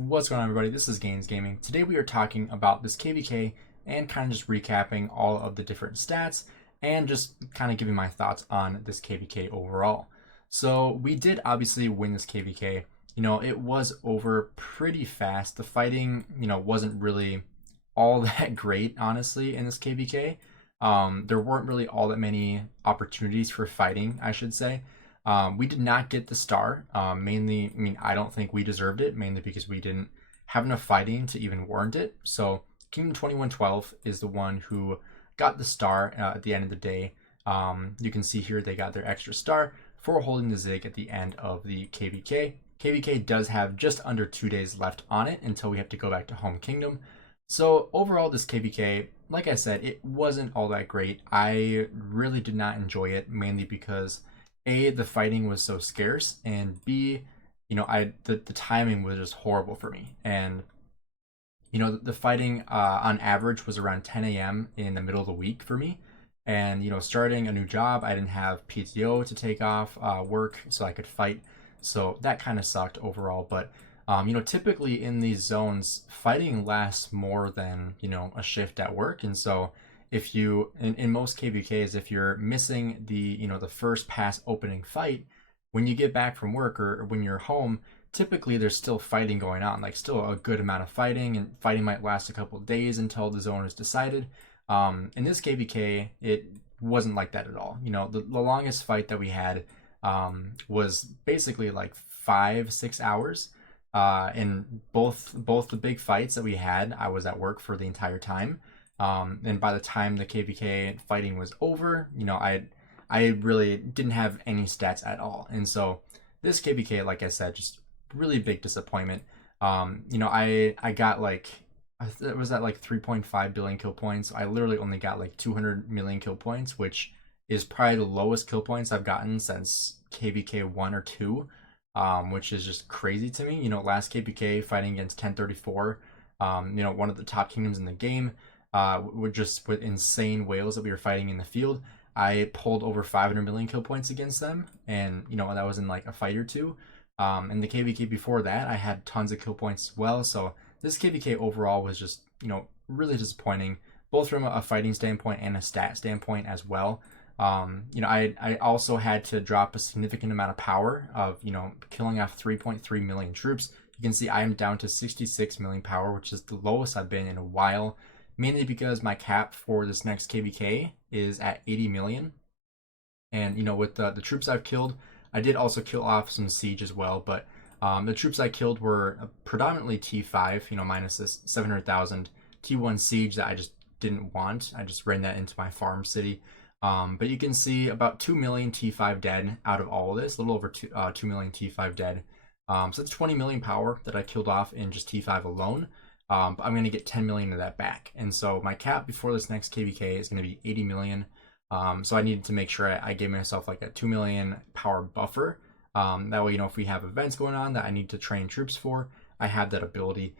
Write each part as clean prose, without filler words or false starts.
What's going on, everybody? This is Gainz Gaming. Today we are talking about this KVK and kind of just recapping all of the different stats and just kind of giving my thoughts on this KVK overall. So we did obviously win this KVK. It was over pretty fast. The fighting, wasn't really all that great, honestly, in this KVK. There weren't really all that many opportunities for fighting, I should say. We did not get the star, mainly, I don't think we deserved it, mainly because we didn't have enough fighting to even warrant it. So Kingdom 2112 is the one who got the star at the end of the day. You can see here they got their extra star for holding the Zig at the end of the KVK. KVK does have just under 2 days left on it until we have to go back to home kingdom. So overall, this KVK, like I said, it wasn't all that great. I really did not enjoy it, mainly because A, the fighting was so scarce, and B, the timing was just horrible for me. And the fighting on average was around 10 a.m. in the middle of the week for me. And starting a new job, I didn't have PTO to take off work so I could fight. So that kind of sucked overall. But typically in these zones, fighting lasts more than a shift at work. And so if you in most KVKs, if you're missing the first pass opening fight, when you get back from work or when you're home, typically there's still fighting going on, like still a good amount of fighting, and fighting might last a couple of days until the zone is decided. In this KVK, it wasn't like that at all. The longest fight that we had was basically like 5-6 hours. And both the big fights that we had, I was at work for the entire time. And by the time the KVK fighting was over, I really didn't have any stats at all. And so this KVK, like I said, just really big disappointment. I got like, it was at like 3.5 billion kill points. I literally only got like 200 million kill points, which is probably the lowest kill points I've gotten since KVK 1 or 2, which is just crazy to me. Last KVK fighting against 1034, one of the top kingdoms in the game, with insane whales that we were fighting in the field. I pulled over 500 million kill points against them, and that was in like a fight or two. And the KVK before that, I had tons of kill points as well. So this KVK overall was just really disappointing, both from a fighting standpoint and a stat standpoint as well. I also had to drop a significant amount of power of killing off 3.3 million troops. You can see I am down to 66 million power, which is the lowest I've been in a while, mainly because my cap for this next KVK is at 80 million. And with the troops I've killed, I did also kill off some siege as well, but the troops I killed were predominantly T5, minus this 700,000 T1 siege that I just didn't want. I just ran that into my farm city. But you can see about 2 million T5 dead out of all of this, a little over 2 million T5 dead. So that's 20 million power that I killed off in just T5 alone. But I'm going to get 10 million of that back. And so my cap before this next KVK is going to be 80 million. So I needed to make sure I gave myself like a 2 million power buffer. That way, if we have events going on that I need to train troops for, I have that ability.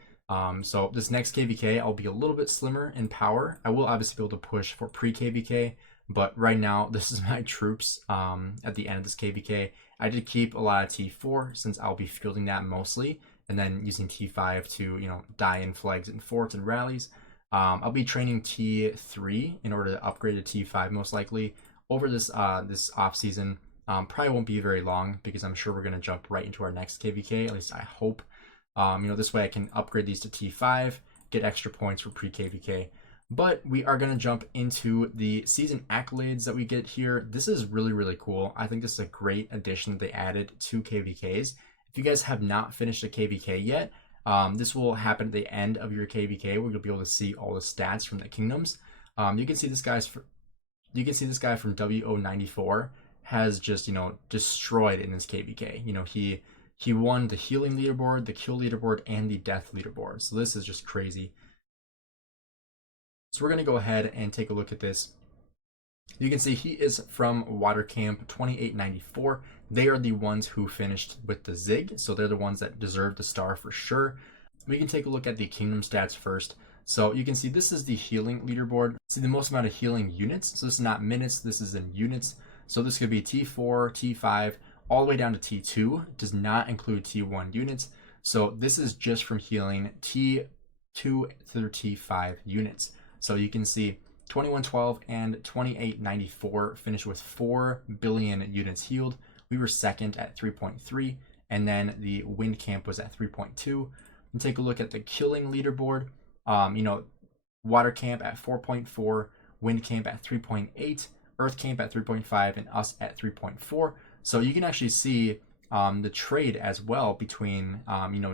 So this next KVK, I'll be a little bit slimmer in power. I will obviously be able to push for pre-KVK, but right now, this is my troops at the end of this KVK. I did keep a lot of T4 since I'll be fielding that mostly, and then using T5 to, die in flags and forts and rallies. I'll be training T3 in order to upgrade to T5 most likely over this off season. Probably won't be very long because I'm sure we're going to jump right into our next KVK, at least I hope. This way I can upgrade these to T5, get extra points for pre-KVK. But we are going to jump into the season accolades that we get here. This is really, really cool. I think this is a great addition that they added to KVKs. If you guys have not finished a KVK yet, this will happen at the end of your KVK where you'll be able to see all the stats from the kingdoms. You can see this guy from WO94 has just destroyed in this KVK. He won the healing leaderboard, the kill leaderboard, and the death leaderboard. So this is just crazy. So we're going to go ahead and take a look at this. You can see he is from Water Camp 2894. They are the ones who finished with the Zig, so they're the ones that deserve the star for sure. We can take a look at the kingdom stats first. So you can see this is the healing leaderboard. See the most amount of healing units. So this is not minutes, this is in units. So this could be T4, T5, all the way down to T2. It does not include T1 units. So this is just from healing T2 through T5 units. So you can see 2112 and 2894 finished with 4 billion units healed. We were second at 3.3, and then the wind camp was at 3.2. And take a look at the killing leaderboard. Water camp at 4.4, wind camp at 3.8, earth camp at 3.5, and us at 3.4. So you can actually see the trade as well between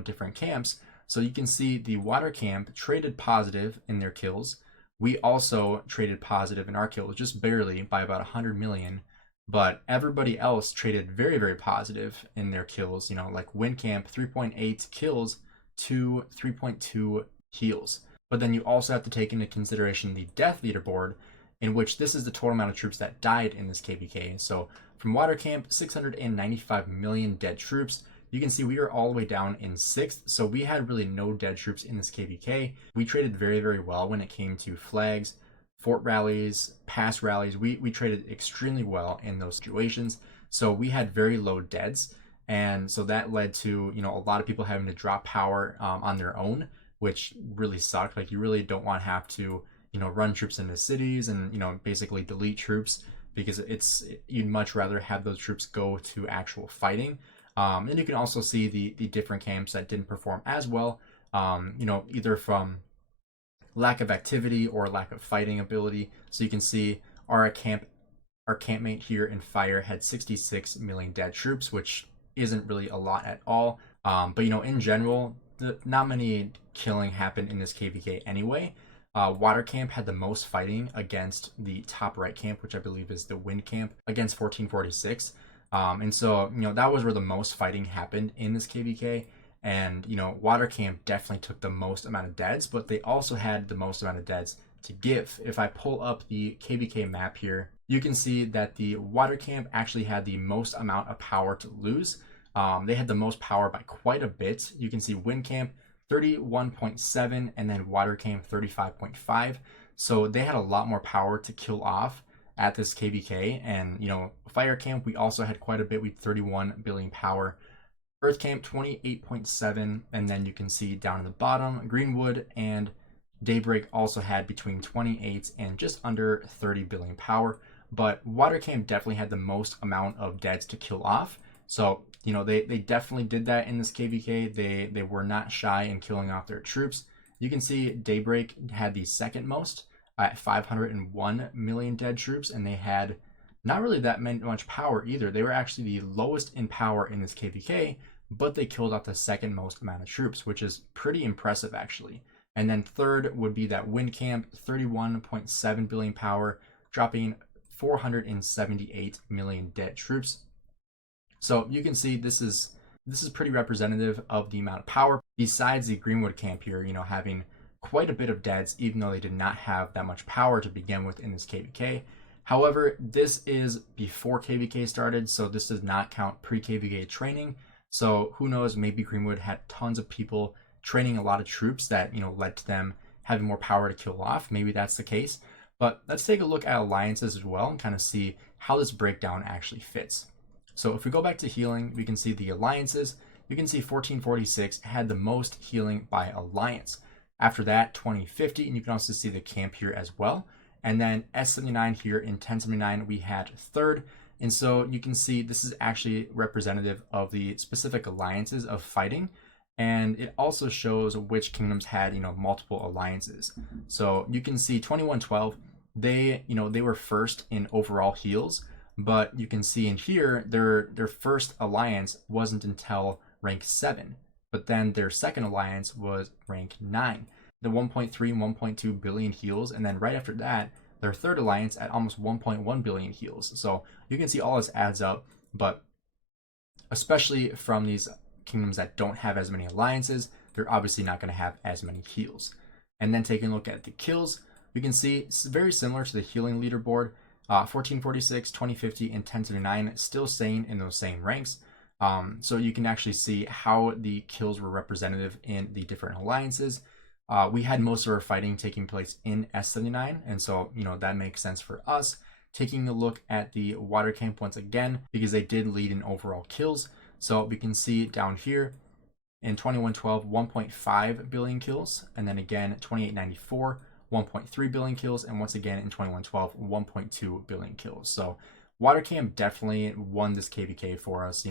different camps. So you can see the water camp traded positive in their kills. We also traded positive in our kills, just barely by about 100 million. But everybody else traded very, very positive in their kills. Like wind camp 3.8 kills to 3.2 heals. But then you also have to take into consideration the death leaderboard, in which this is the total amount of troops that died in this KVK. So from water camp, 695 million dead troops. You can see we are all the way down in 6th, so we had really no dead troops in this KVK. We traded very, very well when it came to flags, fort rallies, pass rallies. We traded extremely well in those situations, so we had very low deads, and so that led to a lot of people having to drop power on their own, which really sucked. Like, you really don't want to have to run troops into cities and basically delete troops, because you'd much rather have those troops go to actual fighting. And you can also see the different camps that didn't perform as well, either from lack of activity or lack of fighting ability. So you can see our campmate here in fire had 66 million dead troops, which isn't really a lot at all. But in general, not many killing happened in this KVK anyway. Water camp had the most fighting against the top right camp, which I believe is the wind camp, against 1446. And so, that was where the most fighting happened in this KVK. And, water camp definitely took the most amount of deads, but they also had the most amount of deads to give. If I pull up the KVK map here, you can see that the water camp actually had the most amount of power to lose. They had the most power by quite a bit. You can see wind camp 31.7 and then water camp 35.5. So they had a lot more power to kill off at this KVK. And fire camp, we also had quite a bit with 31 billion power. Earth camp 28.7, and then you can see down in the bottom, Greenwood and Daybreak also had between 28 and just under 30 billion power. But water camp definitely had the most amount of deads to kill off. So they definitely did that in this KVK. They were not shy in killing off their troops. You can see Daybreak had the second most at 501 million dead troops, and they had not really that much power either. They were actually the lowest in power in this KVK, but they killed off the second most amount of troops, which is pretty impressive actually. And then third would be that wind camp, 31.7 billion power, dropping 478 million dead troops. So you can see this is pretty representative of the amount of power, besides the Greenwood camp here, having quite a bit of deads, even though they did not have that much power to begin with in this KVK. However, this is before KVK started, so this does not count pre-KVK training. So who knows, maybe Greenwood had tons of people training a lot of troops that led to them having more power to kill off. Maybe that's the case. But let's take a look at alliances as well and kind of see how this breakdown actually fits. So if we go back to healing, we can see the alliances. You can see 1446 had the most healing by alliance. After that, 2050, and you can also see the camp here as well. And then S79 here in 1079, we had third. And so you can see this is actually representative of the specific alliances of fighting. And it also shows which kingdoms had, multiple alliances. So you can see 2112, they were first in overall heals, but you can see in here, their first alliance wasn't until rank 7, but then their second alliance was rank 9. The 1.3 and 1.2 billion heals, and then right after that, their third alliance at almost 1.1 billion heals. So you can see all this adds up, but especially from these kingdoms that don't have as many alliances, they're obviously not going to have as many heals. And then taking a look at the kills, we can see it's very similar to the healing leaderboard. 1446, 2050, and 1079 still staying in those same ranks. So you can actually see how the kills were representative in the different alliances. We had most of our fighting taking place in S79, and so that makes sense for us. Taking a look at the water camp once again, because they did lead in overall kills. So we can see down here, In 2112, 1.5 billion kills, and then again 2894, 1.3 billion kills, and once again in 2112, 1.2 billion kills. So Water Camp definitely won this KVK for us.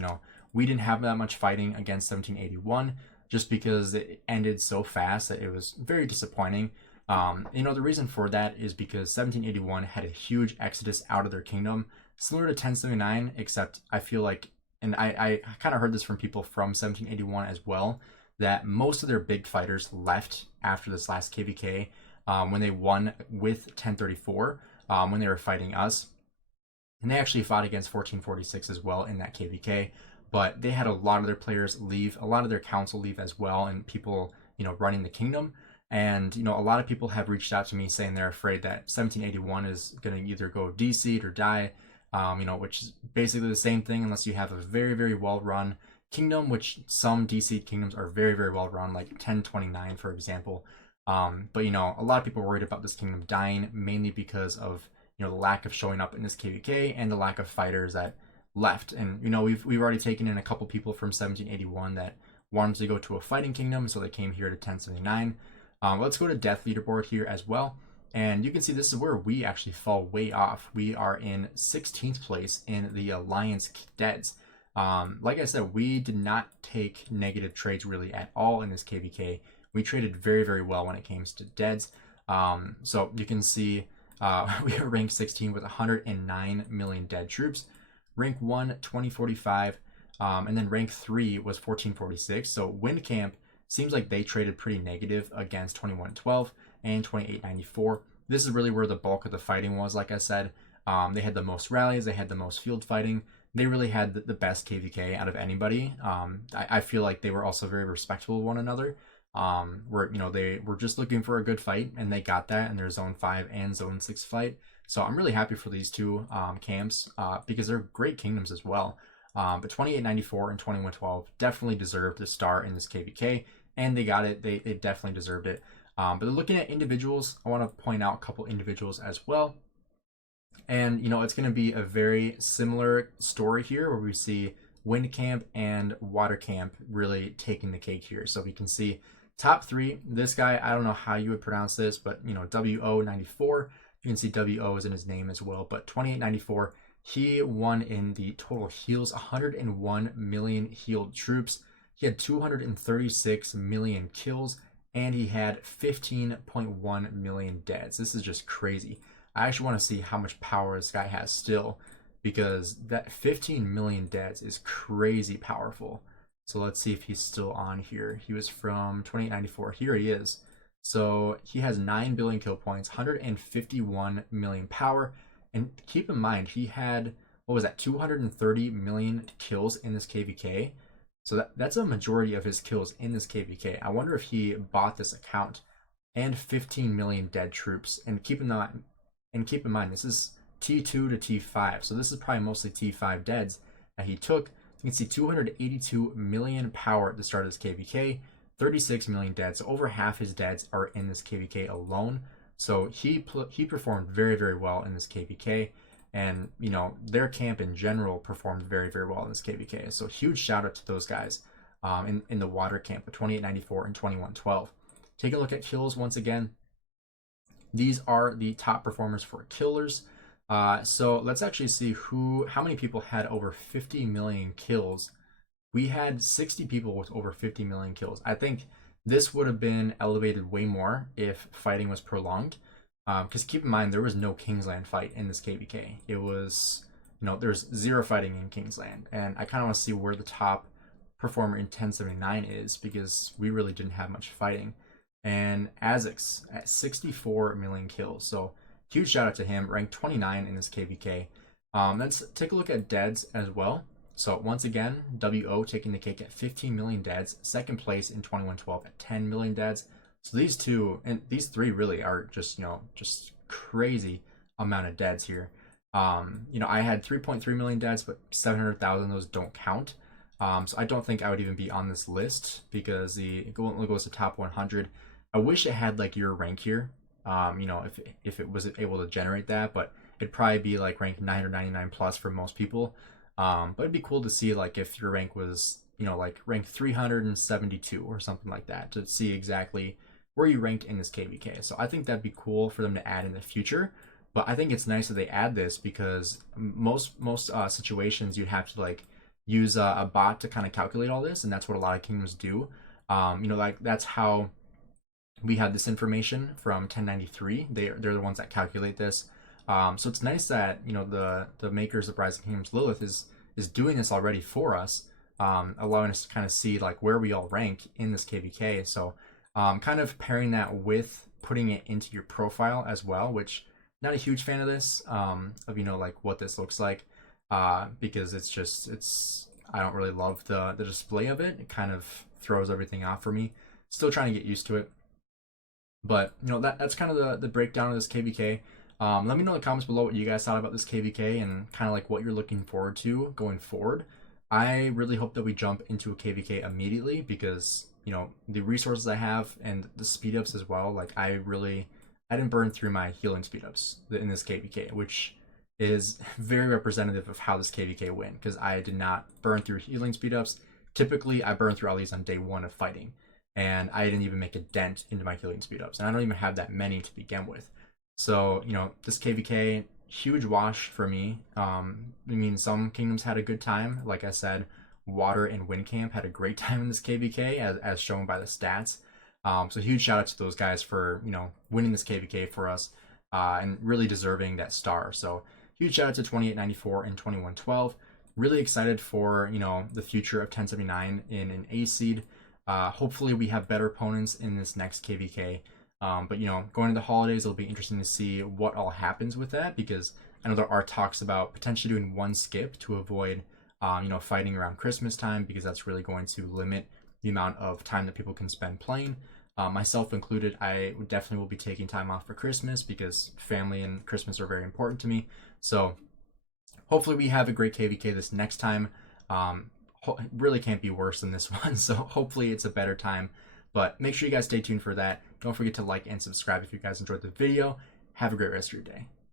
We didn't have that much fighting against 1781 just because it ended so fast that it was very disappointing. The reason for that is because 1781 had a huge exodus out of their kingdom, similar to 1079, except I feel like, and I kind of heard this from people from 1781 as well, that most of their big fighters left after this last KVK when they won with 1034 when they were fighting us. And they actually fought against 1446 as well in that KVK, but they had a lot of their players leave, a lot of their council leave as well, and people, running the kingdom. And, a lot of people have reached out to me saying they're afraid that 1781 is going to either go DC'd or die, which is basically the same thing unless you have a very, very well-run kingdom, which some DC'd kingdoms are very, very well-run, like 1029, for example. But, a lot of people are worried about this kingdom dying, mainly because of, the lack of showing up in this KVK and the lack of fighters that left. And, we've already taken in a couple people from 1781 that wanted to go to a fighting kingdom, so they came here to 1079. Let's go to death leaderboard here as well. And you can see this is where we actually fall way off. We are in 16th place in the Alliance Deads. Like I said, we did not take negative trades really at all in this KVK. We traded very, very well when it came to deads. So you can see we are ranked 16 with 109 million dead troops. Rank 1, 2045. And then rank 3 was 1446. So Wind Camp seems like they traded pretty negative against 2112 and 2894. This is really where the bulk of the fighting was, like I said. They had the most rallies, they had the most field fighting. They really had the best KVK out of anybody. I feel like they were also very respectful of one another. They were just looking for a good fight, and they got that in their Zone 5 and Zone 6 fight. So I'm really happy for these two camps because they're great kingdoms as well. But 2894 and 2112 definitely deserved a star in this KVK, and they got it. They definitely deserved it. But looking at individuals, I want to point out a couple individuals as well. And, it's going to be a very similar story here where we see Wind Camp and Water Camp really taking the cake here. So we can see top three. This guy, I don't know how you would pronounce this, but, WO94. You can see WO is in his name as well. But 2894, he won in the total heals, 101 million healed troops. He had 236 million kills, and he had 15.1 million deads. This is just crazy. I actually want to see how much power this guy has still, because that 15 million deads is crazy powerful. So let's see if he's still on here. He was from 2894. Here he is. So he has 9 billion kill points, 151 million power. And keep in mind, he had, 230 million kills in this KVK. So that's a majority of his kills in this KVK. I wonder if he bought this account, and 15 million dead troops. And keep in mind, this is T2 to T5. So this is probably mostly T5 deads that he took. You can see 282 million power at the start of this KVK, 36 million deads. So over half his deads are in this KVK alone. So he performed very, very well in this KVK. And, their camp in general performed very, very well in this KVK. So huge shout out to those guys in the Water Camp of 2894 and 2112. Take a look at kills once again. These are the top performers for killers. So let's actually see how many people had over 50 million kills. We had 60 people with over 50 million kills. I think this would have been elevated way more if fighting was prolonged. Because keep in mind, there was no Kingsland fight in this KVK. It was, there's zero fighting in Kingsland. And I kind of want to see where the top performer in 1079 is, because we really didn't have much fighting. And Azix at 64 million kills. So huge shout out to him, ranked 29 in this KVK. Let's take a look at deads as well. So once again, WO taking the cake at 15 million deads, second place in 2112 at 10 million deads. So these two, and these three really are just, just crazy amount of deads here. I had 3.3 million deads, but 700,000 of those don't count. So I don't think I would even be on this list, because it only goes to top 100. I wish it had like your rank here, if it was able to generate that, but it'd probably be like rank 9 or 99 plus for most people. But it'd be cool to see like if your rank was like rank 372 or something like that to see exactly where you ranked in this KVK. So I think that'd be cool for them to add in the future. But I think it's nice that they add this because most situations you have to like use a bot to kind of calculate all this, and that's what a lot of kingdoms do. Like that's how we had this information from 1093. They're the ones that calculate this. So it's nice that the makers of Rise of Kingdoms Lilith is doing this already for us, allowing us to kind of see like where we all rank in this KVK. So kind of pairing that with putting it into your profile as well, which not a huge fan of this, of like what this looks like, because it's I don't really love the display of it. It kind of throws everything off for me. Still trying to get used to it. But that's kind of the breakdown of this KVK. Let me know in the comments below what you guys thought about this KVK and kind of like what you're looking forward to going forward. I really hope that we jump into a KVK immediately because the resources I have and the speed ups as well. Like I didn't burn through my healing speed ups in this KVK, which is very representative of how this KVK went because I did not burn through healing speed ups. Typically, I burn through all these on day 1 of fighting, and I didn't even make a dent into my healing speed ups, and I don't even have that many to begin with. So this KVK, huge wash for me. I mean, some kingdoms had a good time. Like I said, Water and Wind Camp had a great time in this KVK, as shown by the stats. So huge shout out to those guys for winning this KVK for us, and really deserving that star. So huge shout out to 2894 and 2112. Really excited for the future of 1079 in an A seed. Hopefully we have better opponents in this next KVK. But going into the holidays, it'll be interesting to see what all happens with that, because I know there are talks about potentially doing 1 skip to avoid fighting around Christmas time, because that's really going to limit the amount of time that people can spend playing. Myself included, I definitely will be taking time off for Christmas because family and Christmas are very important to me. So hopefully we have a great KVK this next time. Really can't be worse than this one, so hopefully it's a better time. But make sure you guys stay tuned for that. Don't forget to like and subscribe if you guys enjoyed the video. Have a great rest of your day.